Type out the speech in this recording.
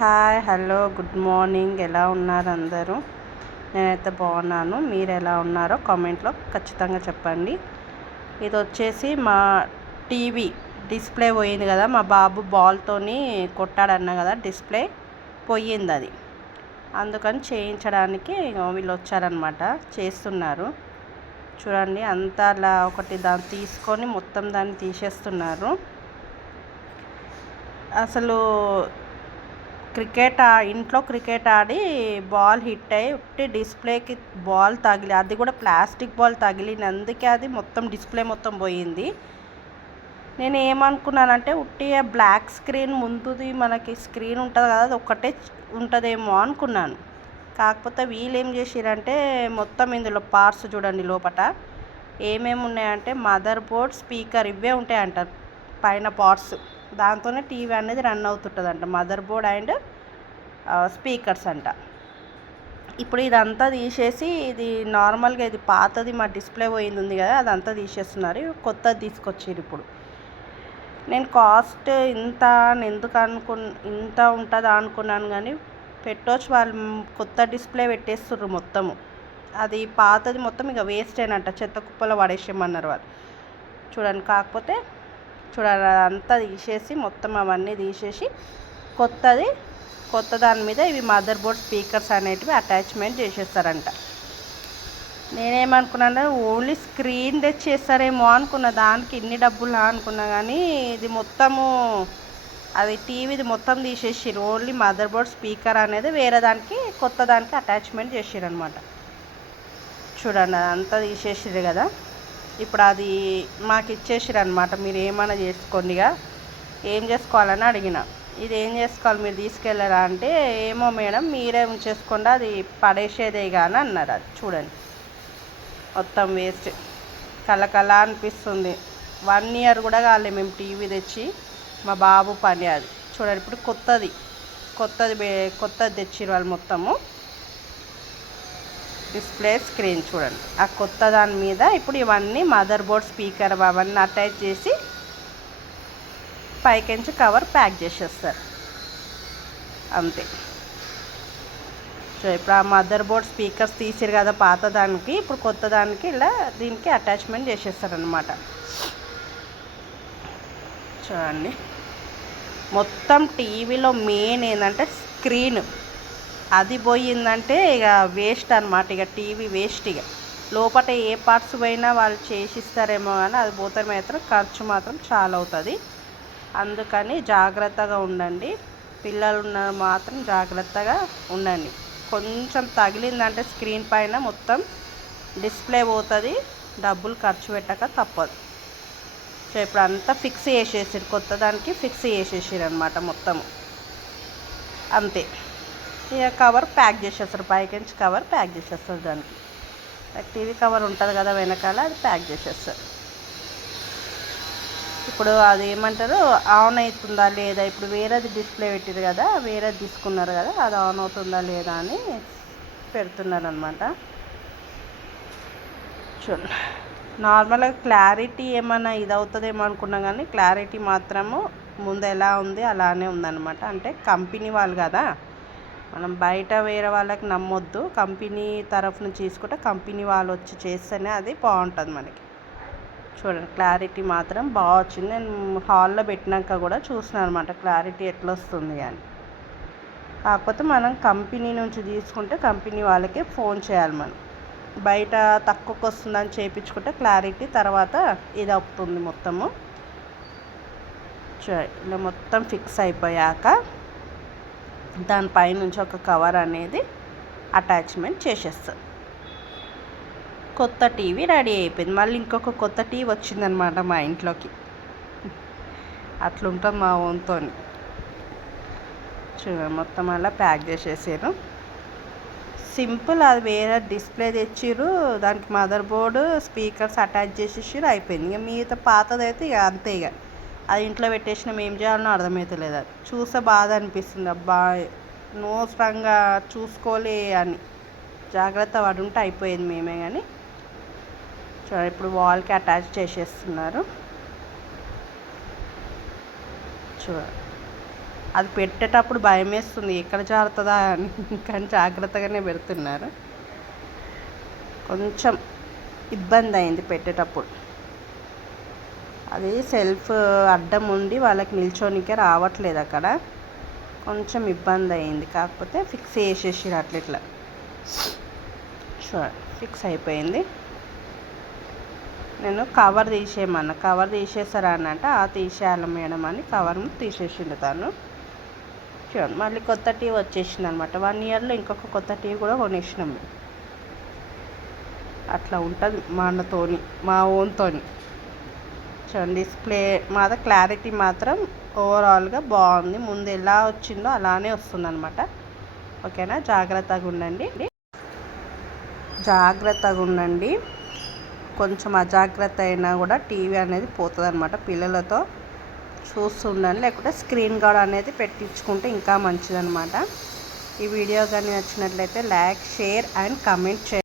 Hi hello good morning. ఎలా ఉన్నారు అందరూ? నేనైతే బాగున్నాను. మీరు ఎలా ఉన్నారో కామెంట్లో ఖచ్చితంగా చెప్పండి. ఇది వచ్చేసి మా టీవీ డిస్ప్లే పోయింది కదా మా బాబు బాల్తోని కొట్టాడన్న కదా డిస్ప్లే పోయింది అది అందుకని చేయించడానికి వీళ్ళు వచ్చారనమాట చేస్తున్నారు. చూడండి అంతా అలా ఒకటి దాన్ని తీసుకొని మొత్తం దాన్ని తీసేస్తున్నారు. అసలు క్రికెట్ ఇంట్లో క్రికెట్ ఆడి బాల్ హిట్ అయ్యి ఉట్టి డిస్ప్లేకి బాల్ తగిలి అది కూడా ప్లాస్టిక్ బాల్ తగిలినందుకే అది మొత్తం డిస్ప్లే మొత్తం పోయింది. నేను ఏమనుకున్నానంటే ఉట్టి బ్లాక్ స్క్రీన్ ముందుది మనకి స్క్రీన్ ఉంటుంది కదా అది ఒక్కటే ఉంటుందేమో అనుకున్నాను. కాకపోతే వీళ్ళు ఏం చేసిరంటే మొత్తం ఇందులో పార్ట్స్ చూడండి లోపల ఏమేమి ఉన్నాయంటే మదర్ బోర్డ్ స్పీకర్ ఇవే ఉంటాయంట పైన పార్ట్స్. దాంతోనే టీవీ అనేది రన్ అవుతుంటుందంట మదర్ బోర్డ్ అండ్ స్పీకర్స్ అంట. ఇప్పుడు ఇదంతా తీసేసి ఇది నార్మల్గా ఇది పాతది మా డిస్ప్లే పోయింది ఉంది కదా అదంతా తీసేస్తున్నారు కొత్తది తీసుకొచ్చారు ఇప్పుడు. నేను కాస్ట్ ఇంత అని ఎందుకు అనుకు ఇంత ఉంటుందా అనుకున్నాను కానీ పెట్టవచ్చు వాళ్ళు కొత్త డిస్ప్లే పెట్టేస్తుర్రు మొత్తము. అది పాతది మొత్తం ఇక వేస్ట్ అయినట్ట చెత్త కుప్పలో పడేసేయమన్నారు వాళ్ళు. చూడండి కాకపోతే చూడండి అదంతా తీసేసి మొత్తం అవన్నీ తీసేసి కొత్తది కొత్త దాని మీద ఇవి మదర్ బోర్డ్ స్పీకర్స్ అనేటివి అటాచ్మెంట్ చేసేస్తారంట. నేనేమనుకున్నాను ఓన్లీ స్క్రీన్ తెచ్చేస్తారేమో అనుకున్న దానికి ఇన్ని డబ్బులు అనుకున్నా కానీ ఇది మొత్తము అది టీవీది మొత్తం తీసేసి ఓన్లీ మదర్ బోర్డ్ స్పీకర్ అనేది వేరే దానికి కొత్త దానికి అటాచ్మెంట్ చేసిరు అనమాట చూడండి అదంతా తీసేసిరు కదా. ఇప్పుడు అది మాకు ఇచ్చేసిరు అనమాట మీరు ఏమైనా చేసుకోండిగా. ఏం చేసుకోవాలని అడిగిన. ఇది ఏం చేసుకోవాలి మీరు తీసుకెళ్ళరా అంటే ఏమో మేడం మీరే ఉంచేసుకోండి అది పడేసేదే కానీ అన్నారు అది చూడండి. మొత్తం వేస్ట్. కలకల అనిపిస్తుంది. వన్ ఇయర్ కూడా కాలే మేము టీవీ తెచ్చి మా బాబు పని అది. చూడండి ఇప్పుడు కొత్తది. కొత్తది కొత్తది తెచ్చిరు వాళ్ళు మొత్తము. డిస్ప్లే స్క్రీన్ చూడండి. ఆ కొత్త దాని మీద ఇప్పుడు ఇవన్నీ మదర్ బోర్డ్ స్పీకర్ అవన్నీ అటాచ్ చేసి పైకించి కవర్ ప్యాక్ చేసేస్తారు. అంతే. సో ఇప్పుడు ఆ మదర్ బోర్డ్ స్పీకర్స్ తీసిరు కదా పాత దానికి ఇప్పుడు కొత్త దానికి ఇలా దీనికి అటాచ్మెంట్ చేసేస్తారనమాట చూడండి. మొత్తం టీవీలో మెయిన్ ఏంటంటే స్క్రీన్. అది పోయిందంటే ఇక వేస్ట్ అనమాట ఇక టీవీ వేస్ట్ ఇక. లోపల ఏ పార్ట్స్ పోయినా వాళ్ళు చేసిస్తారేమో కానీ అది పోతే మాత్రం ఖర్చు మాత్రం చాలా అవుతుంది అందుకని జాగ్రత్తగా ఉండండి. పిల్లలు ఉన్న మాత్రం జాగ్రత్తగా ఉండండి. కొంచెం తగిలిందంటే స్క్రీన్ పైన మొత్తం డిస్ప్లే పోతుంది. డబ్బులు ఖర్చు పెట్టక తప్పదు. సో ఇప్పుడు అంతా ఫిక్స్ చేసేసారు కొత్త దానికి ఫిక్స్ చేసేసారు అనమాట మొత్తము. అంతే. ఇక కవర్ ప్యాక్ చేసేస్తారు. పైకించి కవర్ ప్యాక్ చేసేస్తారు దానికి. టీవీ కవర్ ఉంటుంది కదా వెనకాల అది ప్యాక్ చేసేస్తారు. ఇప్పుడు అది ఏమంటారు? ఆన్ అవుతుందా లేదా? ఇప్పుడు వేరేది డిస్ప్లే పెట్టారు కదా వేరేది తీసుకున్నారు కదా అది ఆన్ అవుతుందా లేదా అని పెడుతున్నారు అనమాట చూడండి నార్మల్గా క్లారిటీ ఏమైనా ఇది అవుతుందేమో అనుకున్నా కానీ క్లారిటీ మాత్రము ముందు ఎలా ఉంది అలానే ఉందన్నమాట. అంటే కంపెనీ వాళ్ళు కదా మనం బయట వేరే వాళ్ళకి నమ్మొద్దు. కంపెనీ తరఫున తీసుకుంటే కంపెనీ వాళ్ళు వచ్చి చేస్తేనే అది బాగుంటుంది మనకి. చూడండి క్లారిటీ మాత్రం బాగా వచ్చింది. నేను హాల్లో పెట్టినాక కూడా చూసినాను అనమాట క్లారిటీ ఎట్లా వస్తుంది అని. కాకపోతే మనం కంపెనీ నుంచి తీసుకుంటే కంపెనీ వాళ్ళకే ఫోన్ చేయాలి మనం. బయట తక్కువకి వస్తుందని చేయించుకుంటే క్లారిటీ తర్వాత ఇది అవుతుంది మొత్తము. ఇలా మొత్తం ఫిక్స్ అయిపోయాక దానిపైనుంచి ఒక కవర్ అనేది అటాచ్మెంట్ చేసేస్తారు కొత్త టీవీ రెడీ అయిపోయింది. మళ్ళీ ఇంకొక కొత్త టీవీ వచ్చిందనమాట మా ఇంట్లోకి. అట్లుంటాం మా ఓన్తో చూడండి మొత్తం అలా ప్యాక్ చేసేసారు. సింపుల్ అది వేరే డిస్ప్లే తెచ్చిర్రు. దానికి మదర్ బోర్డు స్పీకర్స్ అటాచ్ చేసేసారు అయిపోయింది. ఇక మిగతా పాతదైతే ఇక అంతే ఇక. అది ఇంట్లో పెట్టేసినాం ఏం చేయాలనో అర్థమవుతలేదు అది. చూస్తే బాధ అనిపిస్తుంది అబ్బా అనవసరంగా చూసుకోలే అని. జాగ్రత్త పడి ఉంటే అయిపోయింది మేమే కానీ. చూడండి ఇప్పుడు వాల్కి అటాచ్ చేసేస్తున్నారు. చూడండి అది పెట్టేటప్పుడు భయం వేస్తుంది ఎక్కడ జారుతుందా అని. కానీ జాగ్రత్తగానే పెడుతున్నారు. కొంచెం ఇబ్బంది అయింది పెట్టేటప్పుడు. అది సెల్ఫ్ అడ్డం ఉండి వాళ్ళకి నిల్చోనికే రావట్లేదు అక్కడ. కొంచెం ఇబ్బంది అయింది. కాకపోతే ఫిక్స్ చేసేసారు అట్లా ఇట్లా. చూడండి ఫిక్స్ అయిపోయింది. నేను కవర్ తీసేయమన్నా. కవర్ తీసేసారా అని అంటే ఆ తీసేయాలి మేడం అని కవర్ తీసేసిండు తను. చూడండి మళ్ళీ కొత్త టీవీ వచ్చేసింది అనమాట వన్ ఇయర్లో ఇంకొక కొత్త టీవీ కూడా కొనేసినాం మేము. అట్లా ఉంటుంది మా అన్నతోని మా ఓన్తోని. చూడండి. డిస్ప్లే మాత్రం క్లారిటీ మాత్రం ఓవరాల్గా బాగుంది. ముందు ఎలా వచ్చిందో అలానే వస్తుందన్నమాట. ఓకేనా? జాగ్రత్తగా ఉండండి. జాగ్రత్తగా ఉండండి. కొంచెం అజాగ్రత్త అయినా కూడా టీవీ అనేది పోతుంది అనమాట పిల్లలతో. చూస్తుండండి. లేకుంటే స్క్రీన్ గార్డ్ అనేది పెట్టించుకుంటే ఇంకా మంచిదన్నమాట. ఈ వీడియో కానీ నచ్చినట్లయితే లైక్ షేర్ అండ్ కమెంట్ చేయండి.